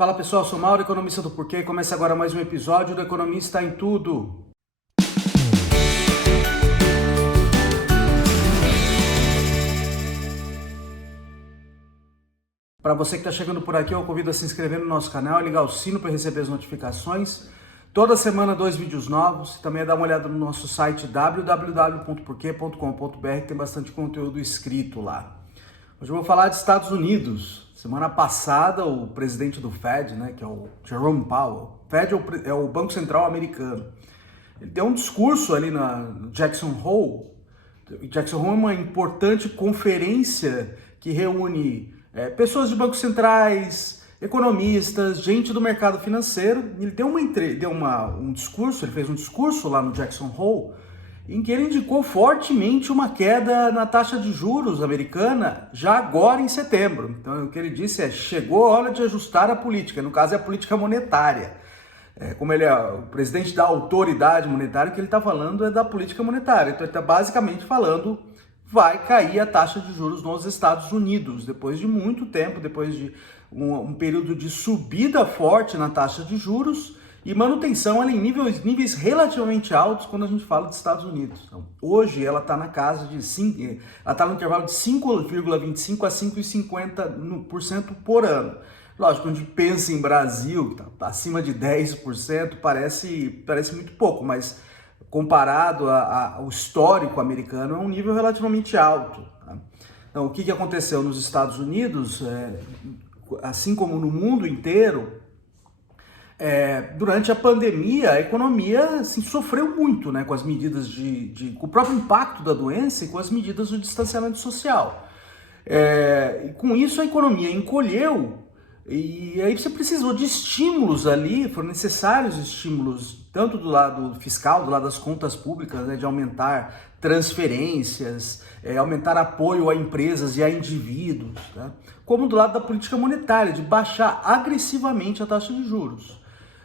Fala pessoal, sou Mauro, economista do Porquê. Começa agora mais um episódio do Economista em Tudo. Para você que está chegando por aqui, eu convido a se inscrever no nosso canal e ligar o sino para receber as notificações. Toda semana 2 vídeos novos. E também dá uma olhada no nosso site www.porquê.com.br, que tem bastante conteúdo escrito lá. Hoje eu vou falar de Estados Unidos. Semana passada, o presidente do Fed, que é o Jerome Powell, Fed é o Banco Central americano, ele deu um discurso ali no Jackson Hole. Jackson Hole é uma importante conferência que reúne pessoas de bancos centrais, economistas, gente do mercado financeiro. Ele fez um discurso lá no Jackson Hole, em que ele indicou fortemente uma queda na taxa de juros americana já agora em setembro. Então, o que ele disse é: chegou a hora de ajustar a política, no caso é a política monetária. Como ele é o presidente da autoridade monetária, o que ele está falando é da política monetária. Então, ele está basicamente falando: vai cair a taxa de juros nos Estados Unidos, depois de muito tempo, depois de um período de subida forte na taxa de juros, e manutenção em níveis relativamente altos quando a gente fala dos Estados Unidos. Então, hoje ela está na casa de ela está no intervalo de 5,25% a 5,50% por ano. Lógico, quando a gente pensa em Brasil, que está acima de 10%, parece muito pouco, mas comparado ao histórico americano, é um nível relativamente alto. Tá? Então, o que aconteceu nos Estados Unidos, assim como no mundo inteiro, durante a pandemia, a economia sofreu muito, com as medidas com o próprio impacto da doença e com as medidas do distanciamento social. E com isso a economia encolheu, e aí você precisou de estímulos ali, foram necessários estímulos, tanto do lado fiscal, do lado das contas públicas, de aumentar transferências, aumentar apoio a empresas e a indivíduos, tá? Como do lado da política monetária, de baixar agressivamente a taxa de juros.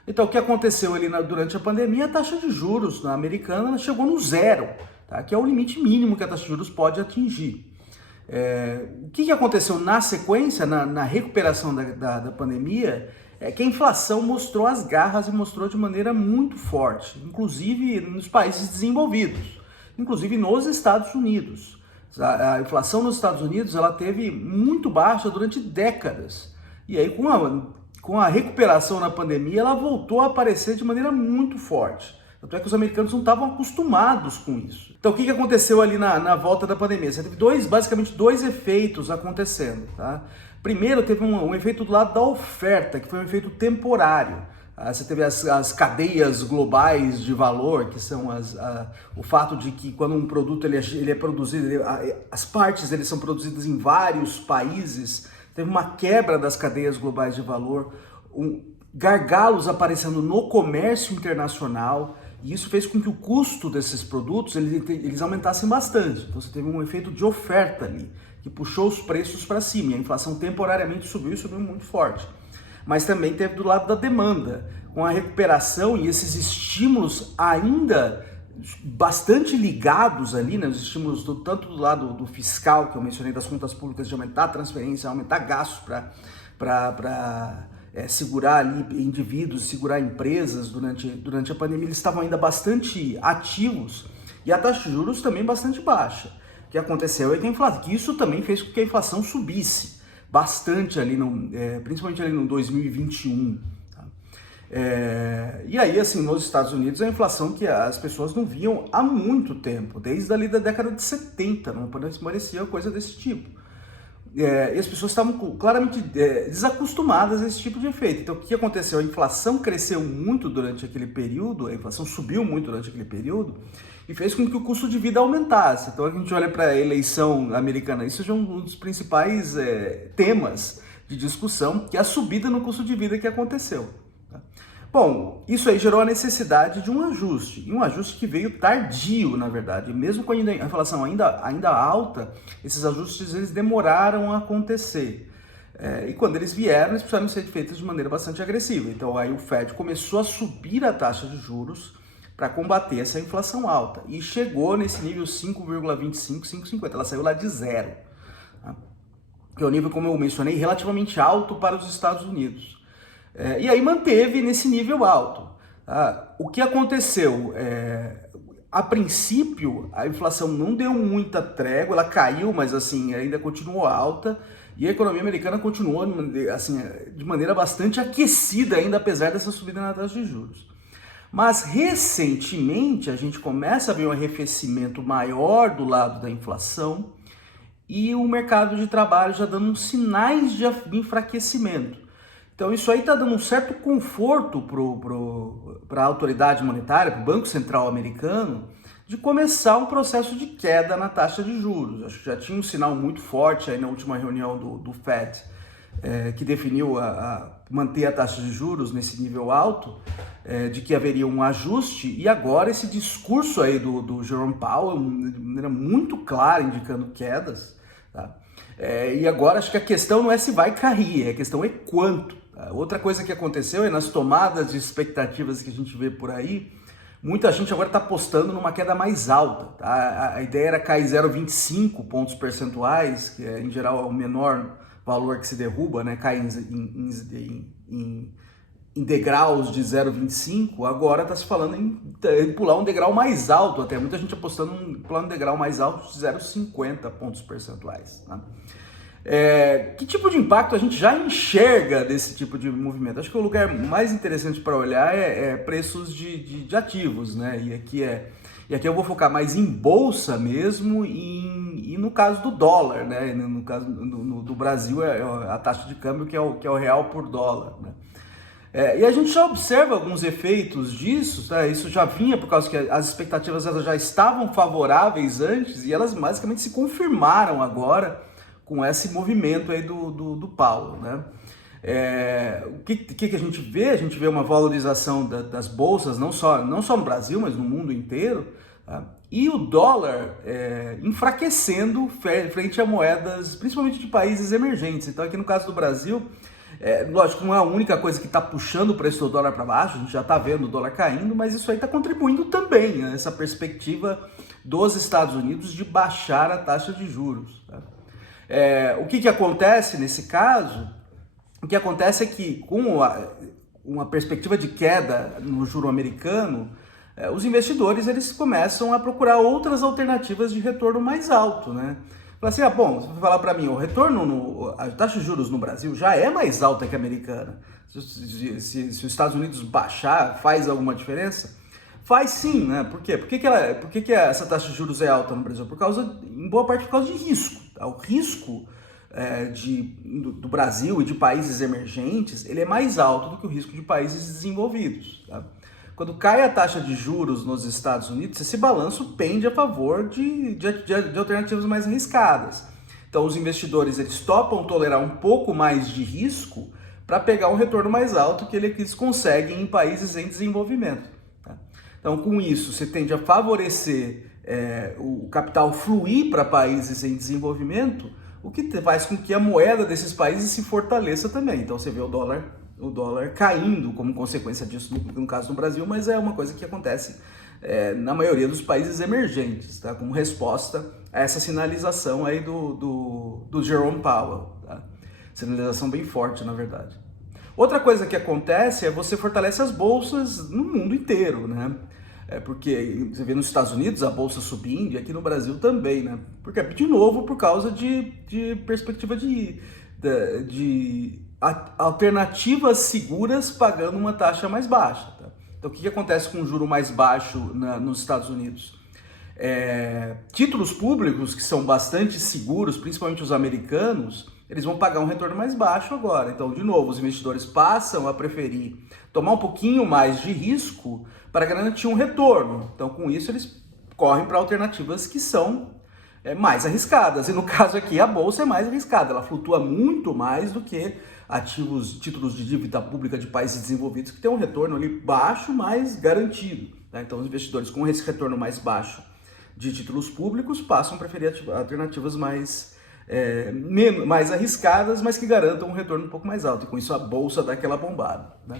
Então, o que aconteceu ali durante a pandemia? A taxa de juros na americana chegou no zero, tá? Que é o limite mínimo que a taxa de juros pode atingir. O que aconteceu na sequência, na recuperação da pandemia, é que a inflação mostrou as garras e mostrou de maneira muito forte, inclusive nos países desenvolvidos, inclusive nos Estados Unidos. A inflação nos Estados Unidos ela teve muito baixa durante décadas, e aí com a recuperação na pandemia, ela voltou a aparecer de maneira muito forte. Tanto é que os americanos não estavam acostumados com isso. Então, o que aconteceu ali na volta da pandemia? Você teve basicamente dois efeitos acontecendo. Tá? Primeiro, teve um efeito do lado da oferta, que foi um efeito temporário. Você teve as cadeias globais de valor, que são o fato de que quando um produto ele é produzido, as partes dele são produzidas em vários países. Teve uma quebra das cadeias globais de valor, gargalos aparecendo no comércio internacional, e isso fez com que o custo desses produtos eles aumentassem bastante. Então você teve um efeito de oferta ali, que puxou os preços para cima, e a inflação temporariamente subiu muito forte. Mas também teve do lado da demanda, com a recuperação e esses estímulos ainda bastante ligados ali, os estímulos tanto do lado do fiscal, que eu mencionei, das contas públicas, de aumentar a transferência, aumentar gastos para segurar ali indivíduos, segurar empresas durante a pandemia. Eles estavam ainda bastante ativos, e a taxa de juros também bastante baixa. O que aconteceu é que isso também fez com que a inflação subisse bastante ali, principalmente ali no 2021. E aí, assim, nos Estados Unidos, a inflação que as pessoas não viam há muito tempo, desde ali da década de 70, não parecia coisa desse tipo. E as pessoas estavam claramente desacostumadas a esse tipo de efeito. Então, o que aconteceu? A inflação cresceu muito durante aquele período, a inflação subiu muito durante aquele período, e fez com que o custo de vida aumentasse. Então, a gente olha para a eleição americana, isso é um dos principais temas de discussão, que é a subida no custo de vida que aconteceu. Bom, isso aí gerou a necessidade de um ajuste, e um ajuste que veio tardio, na verdade. Mesmo com a inflação ainda alta, esses ajustes eles demoraram a acontecer. E quando eles vieram, eles precisaram ser feitos de maneira bastante agressiva. Então aí o Fed começou a subir a taxa de juros para combater essa inflação alta, e chegou nesse nível 5,25, 5,50, ela saiu lá de zero. Tá? Que é um nível, como eu mencionei, relativamente alto para os Estados Unidos. E aí manteve nesse nível alto. O que aconteceu? A princípio, a inflação não deu muita trégua, ela caiu, mas assim, ainda continuou alta, e a economia americana continuou assim, de maneira bastante aquecida ainda, apesar dessa subida na taxa de juros. Mas recentemente a gente começa a ver um arrefecimento maior do lado da inflação e o mercado de trabalho já dando sinais de enfraquecimento. Então isso aí está dando um certo conforto para a autoridade monetária, para o Banco Central americano, de começar um processo de queda na taxa de juros. Acho que já tinha um sinal muito forte aí na última reunião do Fed, que definiu manter a taxa de juros nesse nível alto, de que haveria um ajuste, e agora esse discurso aí do Jerome Powell, de maneira muito clara, indicando quedas, tá? E agora acho que a questão não é se vai cair, a questão é quanto. Outra coisa que aconteceu é nas tomadas de expectativas que a gente vê por aí, muita gente agora está apostando numa queda mais alta. Tá? A ideia era cair 0,25 pontos percentuais, que em geral é o menor valor que se derruba, né? Cai em degraus de 0,25, agora está se falando em pular um degrau mais alto, até muita gente apostando em pular um degrau mais alto de 0,50 pontos percentuais. Tá? Que tipo de impacto a gente já enxerga desse tipo de movimento? Acho que o lugar mais interessante para olhar é preços de ativos, né? E aqui eu vou focar mais em bolsa mesmo e no caso do dólar, né? No caso do Brasil é a taxa de câmbio que é o real por dólar, né? E a gente já observa alguns efeitos disso, tá? Isso já vinha por causa que as expectativas elas já estavam favoráveis antes e elas basicamente se confirmaram agora com esse movimento aí do Powell, né? O que a gente vê? A gente vê uma valorização das bolsas, não só no Brasil, mas no mundo inteiro, tá? E o dólar enfraquecendo frente a moedas, principalmente de países emergentes. Então aqui no caso do Brasil, lógico, não é a única coisa que está puxando o preço do dólar para baixo, a gente já está vendo o dólar caindo, mas isso aí está contribuindo também, né, essa perspectiva dos Estados Unidos de baixar a taxa de juros. Tá? O que acontece nesse caso? O que acontece é que com uma perspectiva de queda no juro americano, os investidores eles começam a procurar outras alternativas de retorno mais alto, né? Fala assim, bom, você vai falar para mim, o retorno, a taxa de juros no Brasil já é mais alta que a americana. Se os Estados Unidos baixar, faz alguma diferença? Faz sim, né? Por quê? Por que essa taxa de juros é alta no Brasil? Em boa parte por causa de risco. Tá? O risco do Brasil e de países emergentes, ele é mais alto do que o risco de países desenvolvidos. Tá? Quando cai a taxa de juros nos Estados Unidos, esse balanço pende a favor de alternativas mais arriscadas. Então, os investidores eles topam tolerar um pouco mais de risco para pegar um retorno mais alto que eles conseguem em países em desenvolvimento. Tá? Então, com isso, você tende a favorecer o capital fluir para países em desenvolvimento, o que faz com que a moeda desses países se fortaleça também. Então, você vê o dólar caindo como consequência disso, no caso do Brasil, mas é uma coisa que acontece na maioria dos países emergentes, tá? Como resposta a essa sinalização aí do Jerome Powell, tá? Sinalização bem forte, na verdade. Outra coisa que acontece é você fortalece as bolsas no mundo inteiro, né? Porque você vê nos Estados Unidos a bolsa subindo e aqui no Brasil também, né? Porque, de novo, por causa de perspectiva de alternativas seguras pagando uma taxa mais baixa. Tá? Então, o que acontece com o juro mais baixo nos Estados Unidos? Títulos públicos que são bastante seguros, principalmente os americanos, eles vão pagar um retorno mais baixo agora. Então, de novo, os investidores passam a preferir tomar um pouquinho mais de risco para garantir um retorno. Então, com isso, eles correm para alternativas que são mais arriscadas. E no caso aqui, a bolsa é mais arriscada. Ela flutua muito mais do que títulos de dívida pública de países desenvolvidos que tem um retorno ali baixo, mas garantido. Tá? Então, os investidores com esse retorno mais baixo de títulos públicos passam a preferir alternativas mais arriscadas, mas que garantam um retorno um pouco mais alto. E com isso a bolsa dá aquela bombada. Né?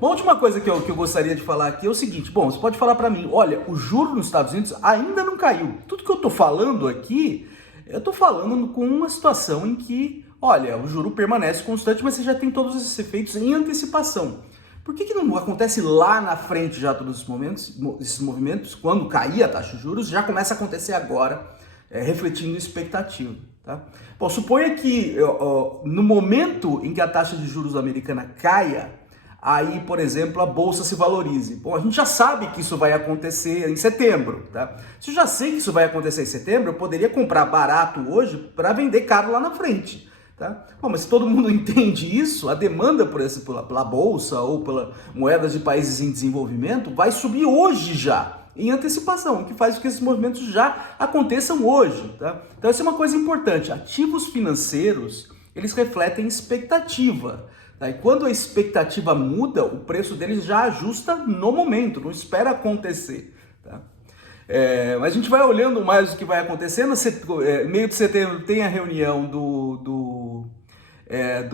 Uma última coisa que eu gostaria de falar aqui é o seguinte, bom, você pode falar para mim, olha, o juro nos Estados Unidos ainda não caiu. Tudo que eu estou falando aqui, eu estou falando com uma situação em que olha, o juro permanece constante, mas você já tem todos esses efeitos em antecipação. Por que não acontece lá na frente já todos esses movimentos, quando cair a taxa de juros, já começa a acontecer agora, refletindo expectativa, tá? Bom, suponha que no momento em que a taxa de juros americana caia, aí, por exemplo, a bolsa se valorize. Bom, a gente já sabe que isso vai acontecer em setembro, tá? Se eu já sei que isso vai acontecer em setembro, eu poderia comprar barato hoje para vender caro lá na frente, tá? Bom, mas se todo mundo entende isso, a demanda pela bolsa ou pela moedas de países em desenvolvimento vai subir hoje já, em antecipação, o que faz com que esses movimentos já aconteçam hoje, tá? Então essa é uma coisa importante. Ativos financeiros, eles refletem expectativa. E quando a expectativa muda, o preço deles já ajusta no momento, não espera acontecer. Tá? Mas a gente vai olhando mais o que vai acontecendo. Meio de setembro tem a reunião do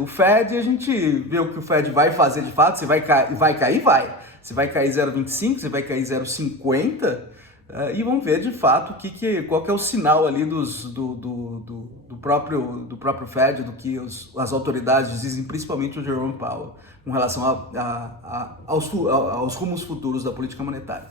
Fed e a gente vê o que o Fed vai fazer de fato. Se vai cair, vai. Se vai cair 0,25, se vai cair 0,50, e vamos ver de fato qual que é o sinal ali do próprio Fed, do que as autoridades dizem, principalmente o Jerome Powell, com relação aos rumos futuros da política monetária.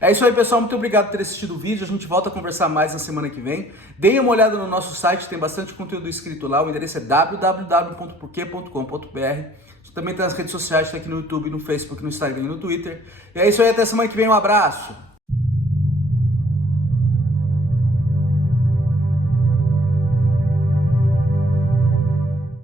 É isso aí, pessoal. Muito obrigado por ter assistido o vídeo. A gente volta a conversar mais na semana que vem. Deem uma olhada no nosso site, tem bastante conteúdo escrito lá. O endereço é www.porquê.com.br. Também tem as redes sociais, tá aqui no YouTube, no Facebook, no Instagram e no Twitter. E é isso aí, até semana que vem. Um abraço!